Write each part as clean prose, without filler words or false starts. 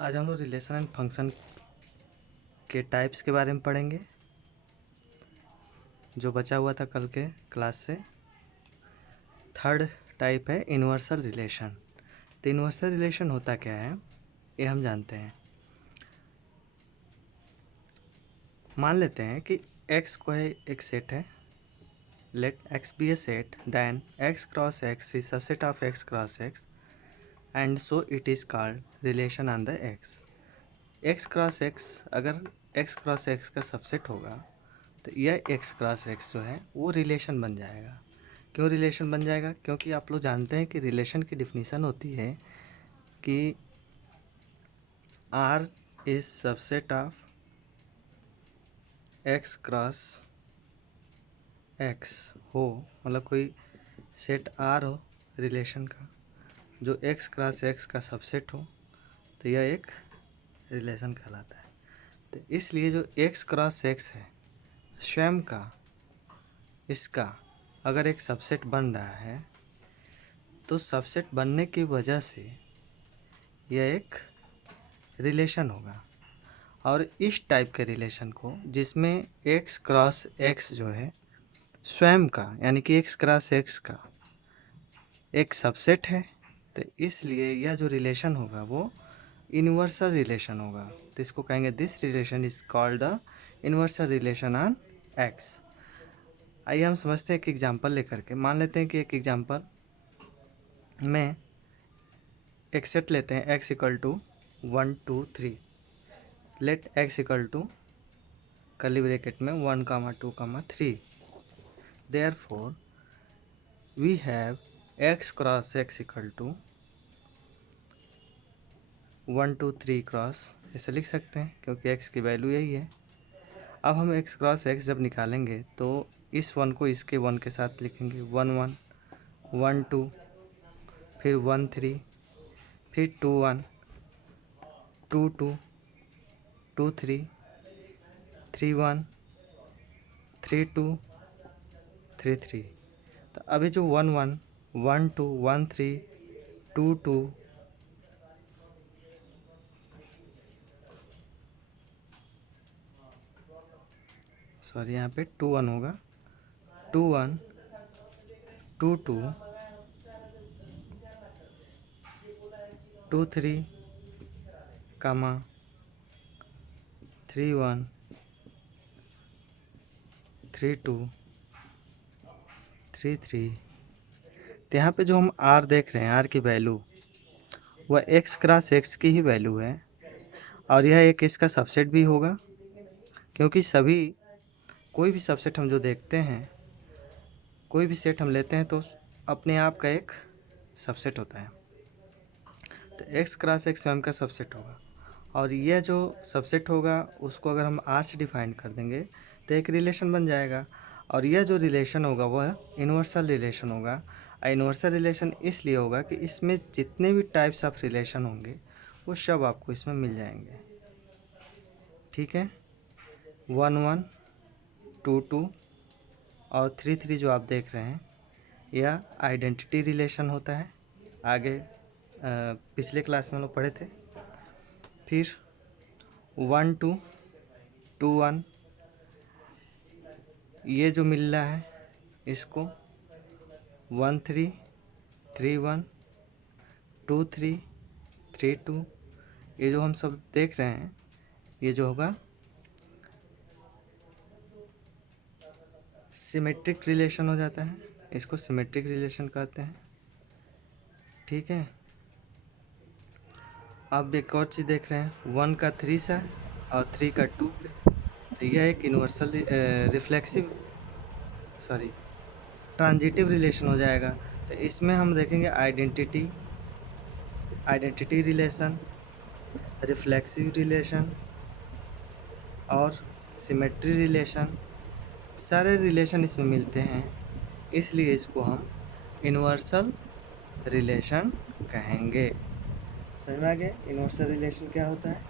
आज हम लोग रिलेशन एंड फंक्शन के टाइप्स के बारे में पढ़ेंगे, जो बचा हुआ था कल के क्लास से। थर्ड टाइप है यूनिवर्सल रिलेशन। तो यूनिवर्सल रिलेशन होता क्या है ये हम जानते हैं। मान लेते हैं कि x को है एक सेट है, let x be a set, then x cross x is subset of x cross x and so it is called relation on the x cross x। अगर x क्रॉस x का subset होगा तो यह x cross x जो है वो relation बन जाएगा। क्यों रिलेशन बन जाएगा? क्योंकि आप लोग जानते हैं कि रिलेशन की डिफिनीसन होती है कि R is subset of x cross x हो, मतलब कोई सेट R हो रिलेशन का जो x क्रॉस x का सबसेट हो, तो यह एक रिलेशन कहलाता है। तो इसलिए जो x क्रॉस x है स्वयं का, इसका अगर एक सबसेट बन रहा है तो सबसेट बनने की वजह से यह एक रिलेशन होगा। और इस टाइप के रिलेशन को, जिसमें x क्रॉस x जो है स्वयं का, यानी कि x क्रॉस x का एक सबसेट है, तो इसलिए यह जो रिलेशन होगा वो यूनिवर्सल रिलेशन होगा। तो इसको कहेंगे this relation is called the universal relation on x। आइए हम समझते हैं एक एग्जांपल लेकर के। मान लेते हैं कि एक एग्जांपल में एक सेट लेते हैं x equal to 1 2 3। Let x equal to curly bracket में 1 2 3। Therefore we have x cross x equal to 1 2 3 cross, ऐसे लिख सकते हैं क्योंकि x की वैल्यू यही है। अब हम x क्रॉस x जब निकालेंगे तो इस 1 को इसके 1 के साथ लिखेंगे, 1 1 1 2, फिर 1 3, फिर 2 1 2 2 2 3 3 1 3 2 3 3। तो अभी जो 1 1 1 2 1 3 2 2 सॉरी यहाँ पे 2 1 होगा, 2 1 2 2 2 3 कामा 3 1 3 2 3 3। तो यहाँ पे जो हम r देख रहे हैं, r की वैल्यू वह x क्रॉस x की ही वैल्यू है, और यह एक इसका सबसेट भी होगा, क्योंकि सभी कोई भी सबसेट हम जो देखते हैं, कोई भी सेट हम लेते हैं तो अपने आप का एक सबसेट होता है। तो x क्रॉस x स्वयं का सबसेट होगा, और यह जो सबसेट होगा उसको अगर हम r से डिफाइन कर देंगे तो एक रिलेशन बन जाएगा। और यह जो रिलेशन होगा वह यूनिवर्सल रिलेशन होगा। यूनिवर्सल रिलेशन इसलिए होगा कि इसमें जितने भी टाइप्स ऑफ रिलेशन होंगे वो सब आपको इसमें मिल जाएंगे। ठीक है, 1 1 2 2 और 3 3 जो आप देख रहे हैं यह आइडेंटिटी रिलेशन होता है। आगे पिछले क्लास में हम लोग पढ़े थे। फिर 1 2 2 1 ये जो मिल रहा है इसको 1 3 3 1 2 3 3 2, ये जो हम सब देख रहे हैं ये जो होगा सिमेट्रिक रिलेशन हो जाता है, इसको सिमेट्रिक रिलेशन कहते हैं। ठीक है, अब एक और चीज़ देख रहे हैं, 1 का 3 सा और 3 का 2 पे, तो यह एक universal reflexive sorry transitive relation हो जाएगा। तो इसमें हम देखेंगे आइडेंटिटी रिलेशन, रिफ्लेक्सिव रिलेशन और सिमेट्री रिलेशन, सारे रिलेशन इसमें मिलते हैं, इसलिए इसको हम यूनिवर्सल रिलेशन कहेंगे। समझ में आ गया यूनिवर्सल रिलेशन क्या होता है?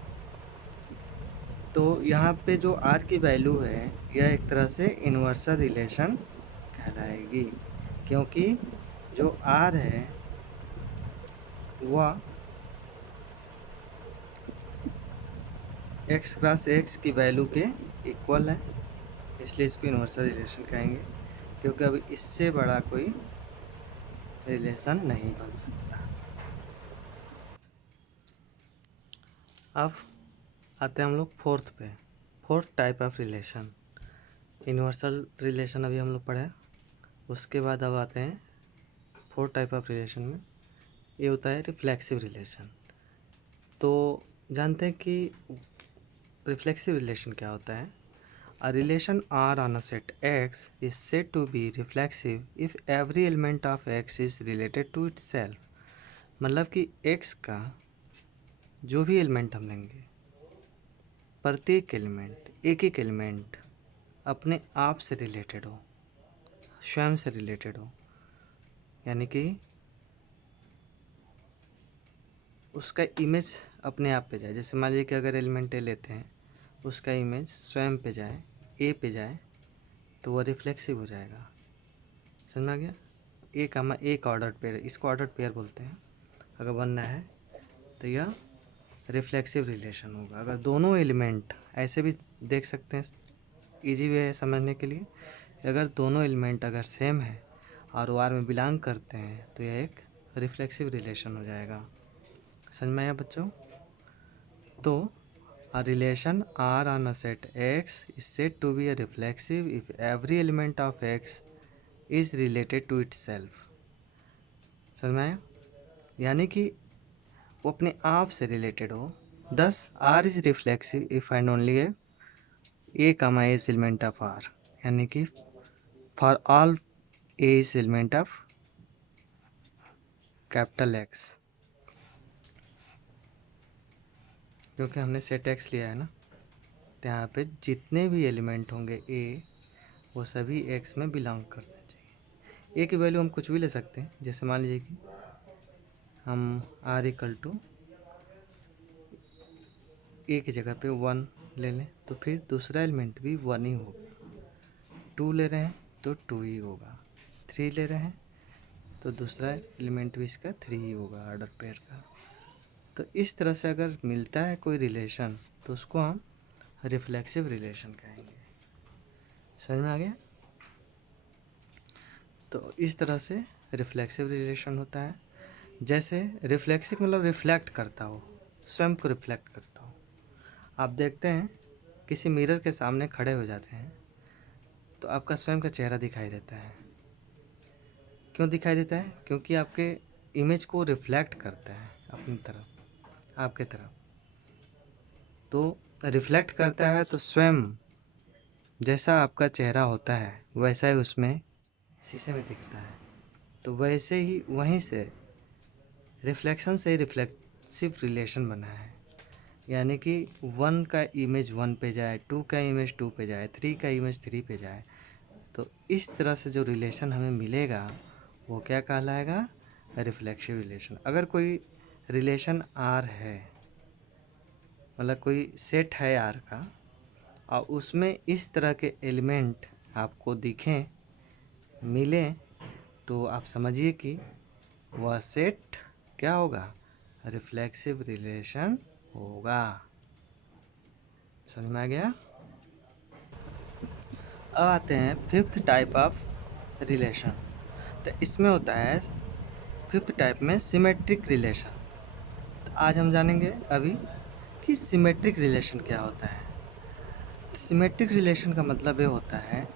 तो यहाँ पे जो r की वैल्यू है यह एक तरह से यूनिवर्सल रिलेशन कहलाएगी, क्योंकि जो r है वह एक्स क्रॉस एक्स की वैल्यू के इक्वल है, इसलिए इसको यूनिवर्सल रिलेशन कहेंगे, क्योंकि अब इससे बड़ा कोई रिलेशन नहीं बन सकता। अब आते हैं हम लोग फोर्थ पे, fourth type of relation. Universal relation अभी हम लोग पढ़े, उसके बाद अब आते हैं फोर्थ टाइप ऑफ रिलेशन में, ये होता है रिफ्लेक्सिव रिलेशन। तो जानते हैं कि रिफ्लेक्सिव रिलेशन क्या होता है। A relation R on a set X is said to be reflexive if every element of X is related to itself। मतलब कि X का जो भी एलिमेंट हम लेंगे, प्रत्येक एलिमेंट, एक एक एलिमेंट अपने आप से रिलेटेड हो, स्वयं से रिलेटेड हो, यानी कि उसका इमेज अपने आप पे जाए। जैसे मान लीजिए कि अगर एलिमेंट ए लेते हैं, उसका इमेज स्वयं पे जाए, ए पे जाए, तो वह रिफ्लेक्सिव हो जाएगा। समझ में आ गया। ए का एक ऑर्डर पेयर, इसको ऑर्डर पेयर बोलते हैं। अगर बनना है तो यह रिफ्लेक्सिव रिलेशन होगा। अगर दोनों एलिमेंट, ऐसे भी देख सकते हैं, इजी वे है समझने के लिए, अगर दोनों एलिमेंट अगर सेम है और वार में बिलोंग करते हैं तो यह एक रिफ्लेक्सिव रिलेशन हो जाएगा। समझ में आया बच्चों। तो a relation R on a set X is said to be a reflexive if every element of X is related to itself। समझ में आया। यानी कि वो अपने आप से रिलेटेड हो। दस R is reflexive if and only A comma A is element of R, यानी कि for all A is element of capital X, क्योंकि हमने सेट X लिया है ना, तो यहाँ पे जितने भी एलिमेंट होंगे A, वो सभी X में बिलोंग करने चाहिए। A की वैल्यू हम कुछ भी ले सकते हैं। जैसे मान लीजिए कि हम R इक्वल टू ए की जगह पे 1 ले लें, तो फिर दूसरा एलिमेंट भी 1 ही होगा। 2 ले रहे हैं तो 2 ही होगा। 3 ले रहे हैं तो दूसरा एलिमेंट भी इसका 3 ही होगा, ऑर्डर पेयर का। तो इस तरह से अगर मिलता है कोई रिलेशन तो उसको हम रिफ्लेक्सिव रिलेशन कहेंगे। समझ में आ गया। तो इस तरह से रिफ्लेक्सिव रिलेशन होता है। जैसे रिफ्लेक्सिव मतलब रिफ्लेक्ट करता हो, स्वयं को रिफ्लेक्ट करता हो। आप देखते हैं किसी मिरर के सामने खड़े हो जाते हैं तो आपका स्वयं का चेहरा दिखाई देता है। क्यों दिखाई देता है? क्योंकि आपके इमेज को रिफ्लेक्ट करता है अपनी तरफ, आपके तरफ। तो रिफ्लेक्ट करता है तो स्वयं जैसा आपका चेहरा होता है वैसा ही उसमें शीशे में दिखता है। तो वैसे ही वहीं से रिफ्लेक्शन से ही रिफ्लेक्सिव रिलेशन बना है। यानी कि 1 का इमेज 1 पे जाए, 2 का इमेज 2 पे जाए, 3 का इमेज 3 पे जाए। तो इस तरह से जो रिलेशन हमें मिलेगा वो क्या कहलाएगा? Reflexive relation. अगर कोई रिलेशन आर है, मतलब कोई सेट है आर का, और उसमें इस तरह के एलिमेंट आपको दिखें, मिलें, तो आप समझिए कि वह सेट क्या होगा? रिफ्लेक्सिव रिलेशन होगा। समझ में आ गया। अब आते हैं फिफ्थ टाइप ऑफ रिलेशन। तो इसमें होता है फिफ्थ टाइप में सिमेट्रिक रिलेशन। तो आज हम जानेंगे अभी कि सिमेट्रिक रिलेशन क्या होता है। सिमेट्रिक रिलेशन का मतलब ये होता है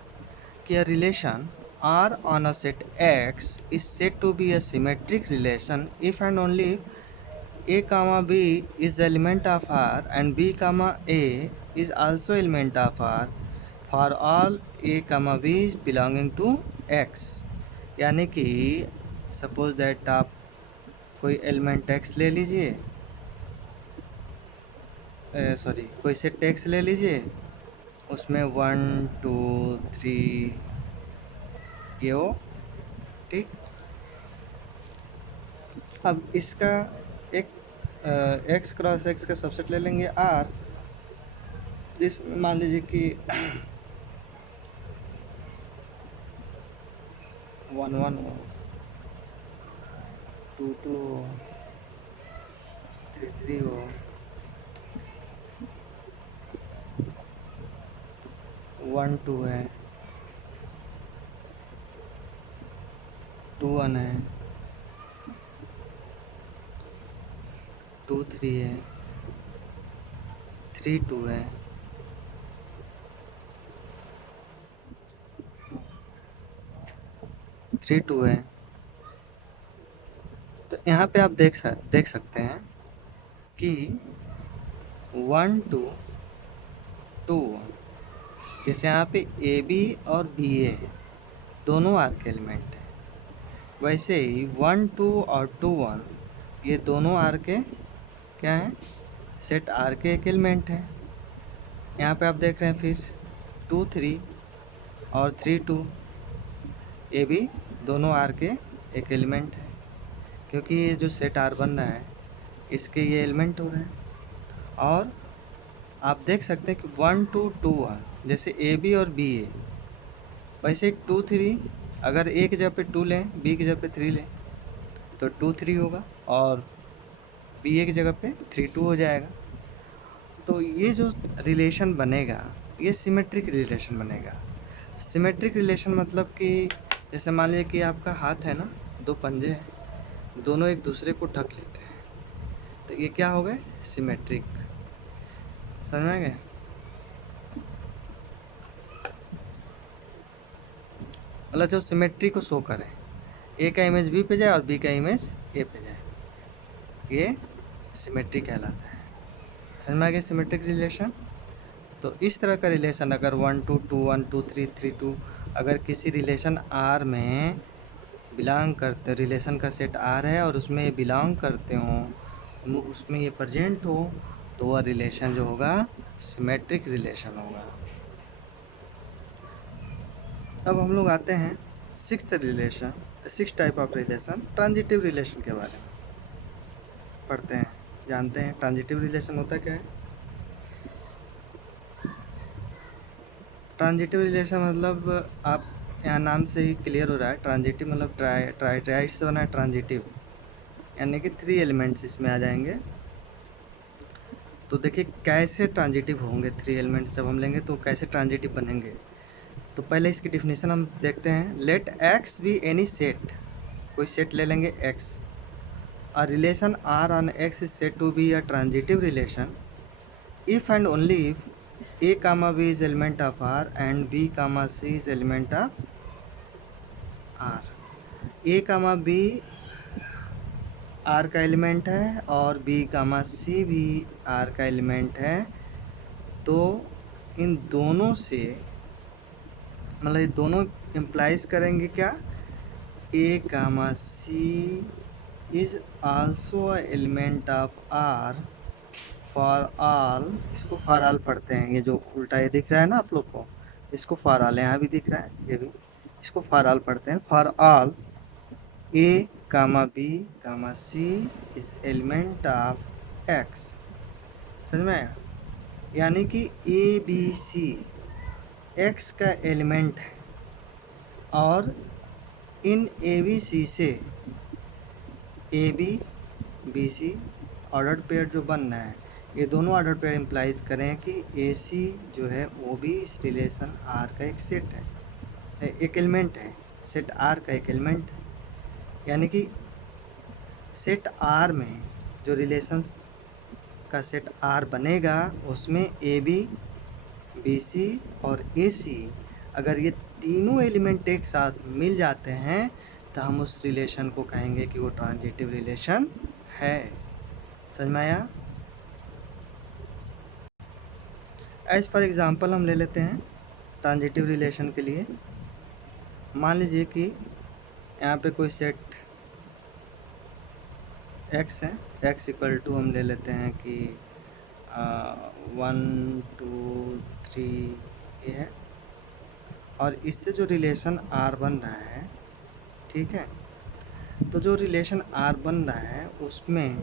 कि a relation R on a set X is said to be a symmetric relation if and only if A comma B is element of R and B comma A is also element of R for all A comma B is belonging to X। यानी कि suppose that आप कोई element X ले लीजिए, sorry कोई set X ले लीजिए, उसमें 1 2 3 ये हो, ठीक। अब इसका एक एक्स क्रॉस एक्स का सबसेट ले लेंगे आर, जिसमें मान लीजिए कि 1 1 हो, 2 2 हो, 3 3 हो, 1 2 है, 2 1 है, 2 3 है, 3 2 है, 3 2 है। तो यहाँ पे आप देख सकते हैं कि 1 2 2 जैसे यहाँ पे ए बी और बी ए दोनों आर के एलिमेंट हैं, वैसे ही 1 2 और 2 1 ये दोनों आर के क्या हैं, सेट आर के एक एलिमेंट हैं। यहाँ पे आप देख रहे हैं फिर 2 3 और 3 2 ये भी दोनों आर के एक एलिमेंट है, क्योंकि ये जो सेट आर बन रहा है इसके ये एलिमेंट हो रहे हैं। और आप देख सकते हैं कि 1 2 2 1 जैसे ए बी और बी ए, वैसे 2 3 अगर ए की जगह पे 2 लें, बी की जगह पे 3 लें तो 2 3 होगा और बी ए की जगह पे 3 2 हो जाएगा। तो ये जो रिलेशन बनेगा ये सिमेट्रिक रिलेशन बनेगा। सिमेट्रिक रिलेशन मतलब कि जैसे मान लीजिए कि आपका हाथ है ना, 2 पंजे हैं, दोनों एक दूसरे को ढक लेते हैं, तो ये क्या हो गए, सिमेट्रिक। समझ में आ गया? मतलब जो सिमेट्री को शो करें, ए का इमेज बी पे जाए और बी का इमेज ए पे जाए, ये सिमेट्री कहलाता है। समझ में आ गया सिमेट्रिक रिलेशन? तो इस तरह का रिलेशन अगर 1 2 2 1 2 3 3 2 अगर किसी रिलेशन आर में बिलोंग करते, रिलेशन का सेट आर है और उसमें ये बिलोंग करते हों, उसमें ये प्रेजेंट हो, तो वह रिलेशन जो होगा सिमेट्रिक रिलेशन होगा। अब हम लोग आते हैं six type of relation, transitive relation के बारे में पढ़ते हैं, जानते हैं ट्रांजिटिव रिलेशन होता क्या है। ट्रांजिटिव रिलेशन मतलब आप यहाँ नाम से ही क्लियर हो रहा है, ट्रांजिटिव मतलब ट्राई से बना है ट्रांजिटिव, यानी कि 3 एलिमेंट्स इसमें आ जाएंगे। तो देखिए कैसे ट्रांजिटिव होंगे 3 एलिमेंट्स जब हम लेंगे तो कैसे ट्रांजिटिव बनेंगे। तो पहले इसकी डिफिनीशन हम देखते हैं। Let x be any set, कोई सेट ले लेंगे x, a relation R on x is set to be a transitive relation if and only if a comma b is element of R and b comma c is element of R। a comma b R का element है और b comma c भी R का element है, तो इन दोनों से मतलब ये दोनों इम्प्लाइज करेंगे क्या, a comma c is also a element of R for all. इसको फॉर ऑल पढ़ते हैं, ये जो उल्टा ये दिख रहा है ना आप लोग को, इसको फॉर ऑल, यहाँ भी दिख रहा है ये भी, इसको फॉर ऑल पढ़ते हैं। For all a comma b comma c is element of x. समझ में आया? यानी कि ए बी सी एक्स का एलिमेंट है और इन ए बी सी से a b b c ordered pair जो बन रहा है, ये दोनों ऑर्डर पेयर इम्प्लाइज करें कि ए सी जो है वो भी इस रिलेशन आर का एक सेट है, एक एलिमेंट है, सेट आर का एक एलिमेंट है। यानी कि सेट आर में जो रिलेशन का सेट आर बनेगा उसमें ए बी बी सी और ए सी अगर ये तीनों एलिमेंट एक साथ मिल जाते हैं तो हम उस रिलेशन को कहेंगे कि वो ट्रांजिटिव रिलेशन है। समझ में आया? एज फॉर एग्ज़ाम्पल हम ले लेते हैं ट्रांजिटिव रिलेशन के लिए। मान लीजिए कि यहाँ पे कोई सेट x है, x इक्वल टू हम ले लेते हैं कि 1 2 3 ये है, और इससे जो रिलेशन r बन रहा है, ठीक है, तो जो रिलेशन r बन रहा है उसमें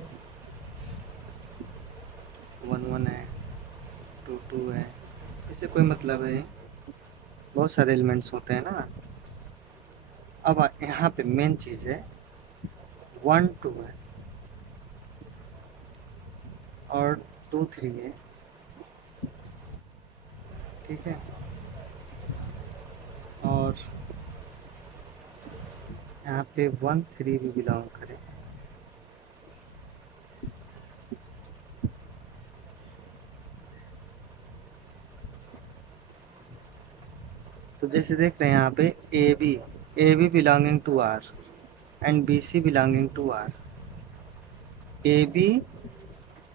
1 1 है, 2 2 है, इससे कोई मतलब है, बहुत सारे एलिमेंट्स होते हैं ना। अब यहाँ पे मेन चीज़ है 1 2 है और 2 3 है, ठीक है। और यहाँ पे 1 3 भी बिलोंग करे, तो जैसे देख रहे हैं यहाँ पे a b belonging to R and b c belonging to R, a b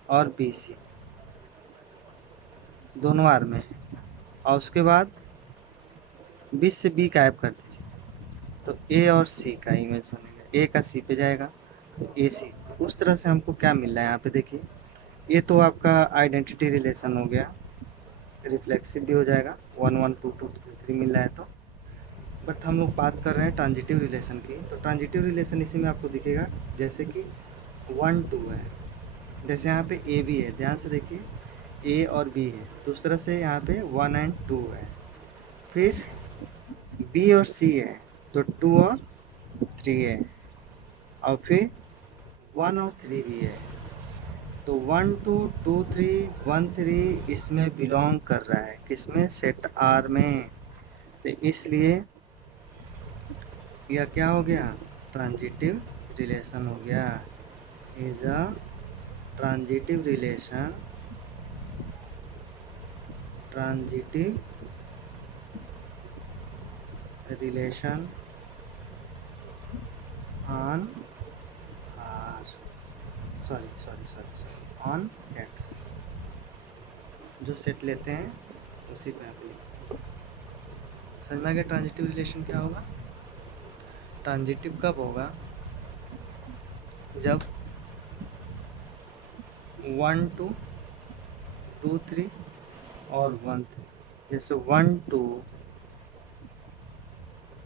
और बी सी दोनों आर में है, और उसके बाद बी से बी गायब कर दीजिए तो ए और सी का इमेज बनेगा, ए का सी पे जाएगा तो ए सी। तो उस तरह से हमको क्या मिल रहा है यहाँ पे देखिए, ये तो आपका आइडेंटिटी रिलेशन हो गया, रिफ्लेक्सिव भी हो जाएगा, 1 1 2 2 3 3 मिल रहा है तो। बट हम लोग बात कर रहे हैं ट्रांजिटिव रिलेशन की, तो ट्रांजिटिव रिलेशन इसी में आपको दिखेगा जैसे कि 1 2 है, जैसे यहाँ पे ए बी है, ध्यान से देखिए ए और बी है, तो उस तरह से यहाँ पे 1 एंड 2 है, फिर बी और सी है तो 2 और 3 है, और फिर 1 और 3 भी है, तो 1 2 2 3 1 3 इसमें बिलोंग कर रहा है, किसमें, सेट आर में। तो इसलिए यह क्या हो गया, ट्रांजिटिव रिलेशन हो गया, is a transitive relation, transitive relation on R, sorry on x, जो सेट लेते हैं उसी पे आप लिखो। समझ में आ गया ट्रांजिटिव रिलेशन क्या होगा। ट्रांजिटिव कब होगा, जब 1 2 2 3 और 1 3, जैसे 1 2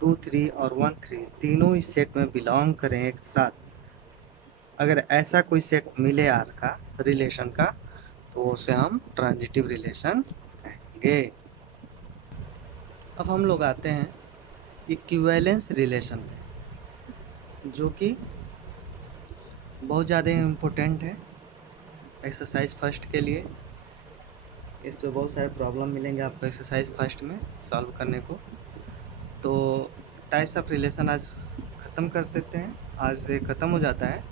2 3 और 1 3 तीनों इस सेट में बिलोंग करें एक साथ, अगर ऐसा कोई सेट मिले आर का रिलेशन का, तो उसे हम ट्रांजिटिव रिलेशन कहेंगे। अब हम लोग आते हैं इक्विवेलेंस रिलेशन पे, जो कि बहुत ज़्यादा इम्पोर्टेंट है एक्सरसाइज फर्स्ट के लिए। इस पे बहुत सारे प्रॉब्लम मिलेंगे आपको एक्सरसाइज फर्स्ट में सॉल्व करने को। तो टाइप्स ऑफ रिलेशन आज ख़त्म कर देते हैं, आज से ख़त्म हो जाता है,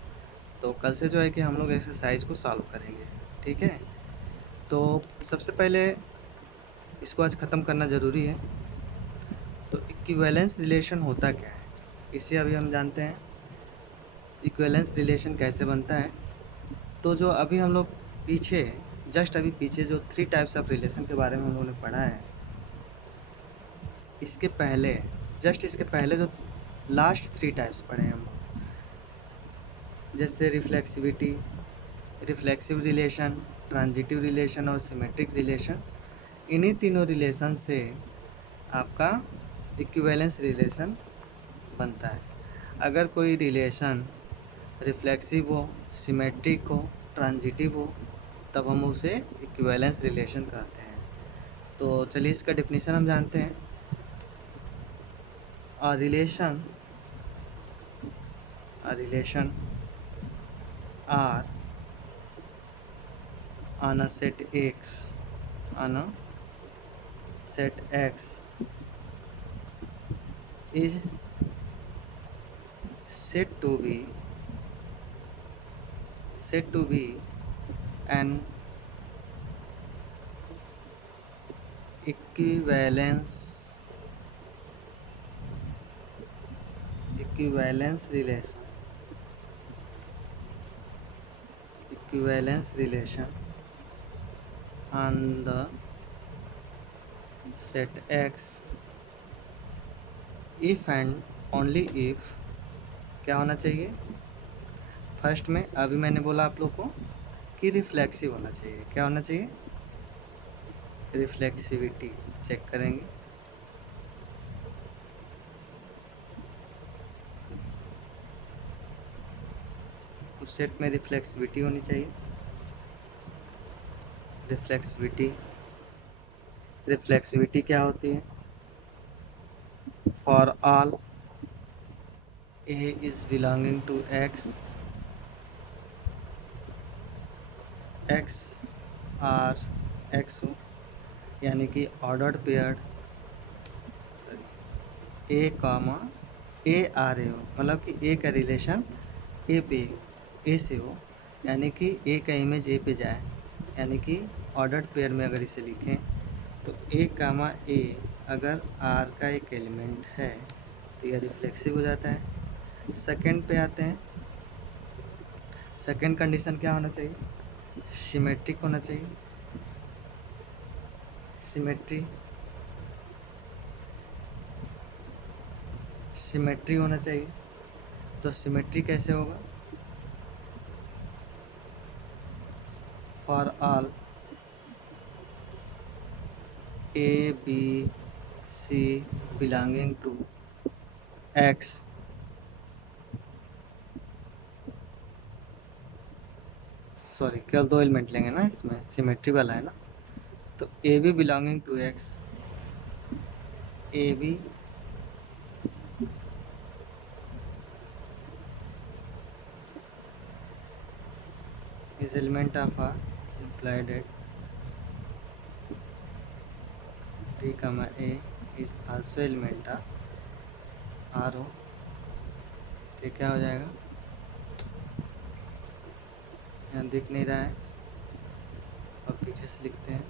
तो कल से जो है कि हम लोग एक्सरसाइज को सॉल्व करेंगे, ठीक है। तो सबसे पहले इसको आज ख़त्म करना ज़रूरी है। तो इक्विवेलेंस रिलेशन होता क्या है, इसे अभी हम जानते हैं। इक्विवेलेंस रिलेशन कैसे बनता है, तो जो अभी हम लोग पीछे जस्ट अभी पीछे जो 3 टाइप्स ऑफ रिलेशन के बारे में हम लोगों ने पढ़ा है, इसके पहले इसके पहले जो लास्ट 3 टाइप्स पढ़े हैं हम लोग, जैसे reflexivity, reflexive relation, transitive relation और सिमेट्रिक रिलेशन, इन्हीं तीनों रिलेशन से आपका इक्विवेलेंस रिलेशन बनता है। अगर कोई रिलेशन रिफ्लेक्सिव हो, सिमेट्रिक हो, ट्रांजिटिव हो, तब हम उसे इक्विवेलेंस रिलेशन कहते हैं। तो चलिए इसका डेफिनेशन हम जानते हैं। A relation R on a set X is said to be an equivalence relation on the set X if and only if क्या होना चाहिए, फर्स्ट में अभी मैंने बोला आप लोग को कि रिफ्लेक्सिव होना चाहिए। क्या होना चाहिए, रिफ्लेक्सिविटी चेक करेंगे। उस सेट में रिफ्लेक्सिविटी होनी चाहिए। रिफ्लेक्सिविटी क्या होती है, for all A is belonging to X R X हो, यानी कि ordered paired A comma A R A हो, मतलब कि ए का रिलेशन ए पे ए से हो, यानी कि ए का इमेज ए पे जाए, यानी कि ऑर्डर्ड पेयर में अगर इसे लिखें तो ए कामा ए अगर आर का एक एलिमेंट है तो यह रिफ्लेक्सिव हो जाता है। सेकंड पे आते हैं। सेकंड कंडीशन क्या होना चाहिए? सिमेट्रिक होना चाहिए। सिमेट्री होना चाहिए। तो सिमेट्री कैसे होगा? For all a b c belonging to x, sorry केवल 2 एलिमेंट लेंगे ना, इसमें सिमेट्री वाला है ना, तो a b belonging to x, a b is element of R implied at B comma A is also element of R हो, तो क्या हो जाएगा? यहाँ दिख नहीं रहा है और पीछे से लिखते हैं।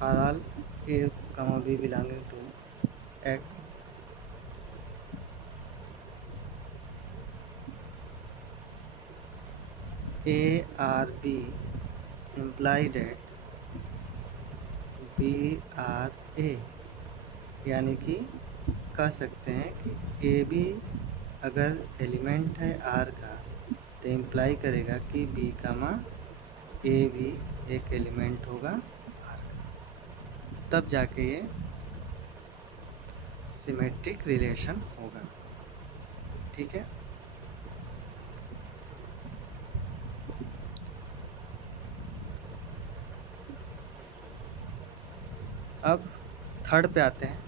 for all A comma B belonging to X, A R B implied at B R A, यानी कि कह सकते हैं कि ए बी अगर एलिमेंट है आर का तो इम्प्लाई करेगा कि बी कामा ए भी एक एलिमेंट होगा आर का, तब जाके ये सिमेट्रिक रिलेशन होगा। ठीक है। अब थर्ड पे आते हैं।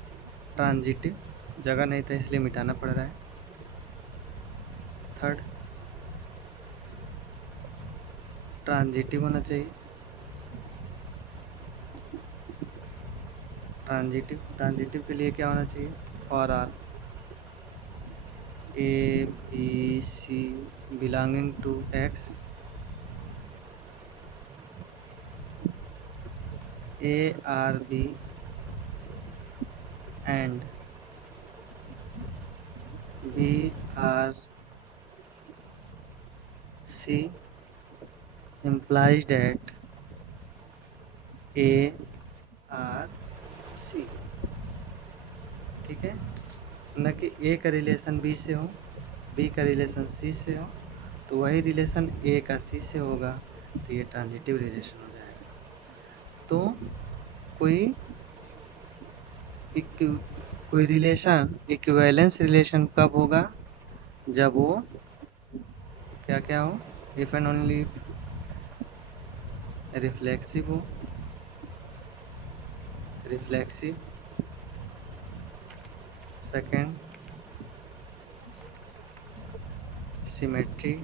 ट्रांजिटिव, जगह नहीं था इसलिए मिटाना पड़ रहा है। थर्ड ट्रांजिटिव होना चाहिए। ट्रांजिटिव के लिए क्या होना चाहिए? For all a b c belonging to x, a R b and B R C implies that A R C। ठीक है, न कि A का रिलेशन B से हो, B का रिलेशन C से हो, तो वही रिलेशन A का C से होगा, तो ये ट्रांजिटिव रिलेशन हो जाएगा। तो कोई रिलेशन इक्विवेलेंस रिलेशन कब होगा? जब वो क्या क्या हो? इफ एंड ओनली रिफ्लेक्सिव हो, सेकंड सिमेट्री,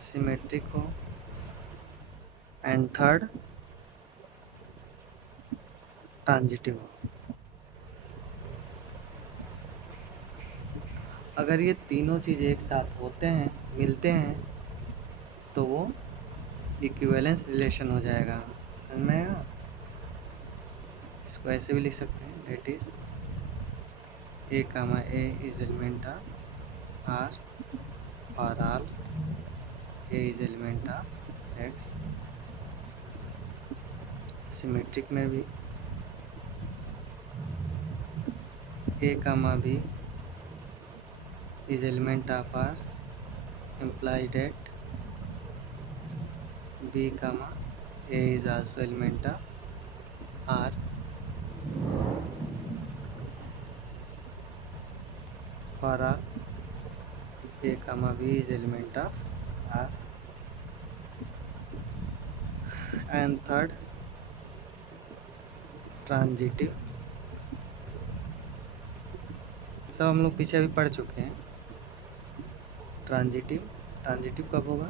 सिमेट्रिक हो, एंड थर्ड ट्रांजिटिव हो। अगर ये तीनों चीज़ एक साथ होते हैं, मिलते हैं, तो वो इक्विवेलेंस रिलेशन हो जाएगा। समझ में आया? इसको ऐसे भी लिख सकते हैं, that is a comma a is element of R for all A is element of x. Symmetric में भी a comma b is element of R implies that B comma A is also element of R for all A comma B is element of R, and third transitive सब हम लोग पीछे अभी पढ़ चुके हैं। ट्रांजिटिव कब होगा?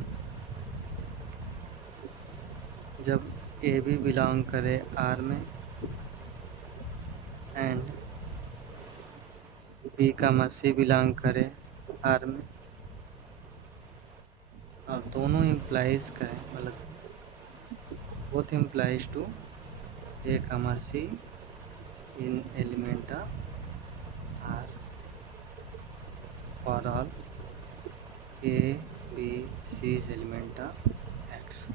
जब ए बी बिलोंग करे आर में एंड बी का सी बिलोंग करे आर में, और दोनों इम्प्लाइज करें, मतलब both implies to a comma c in element of R for all a b c is element of x.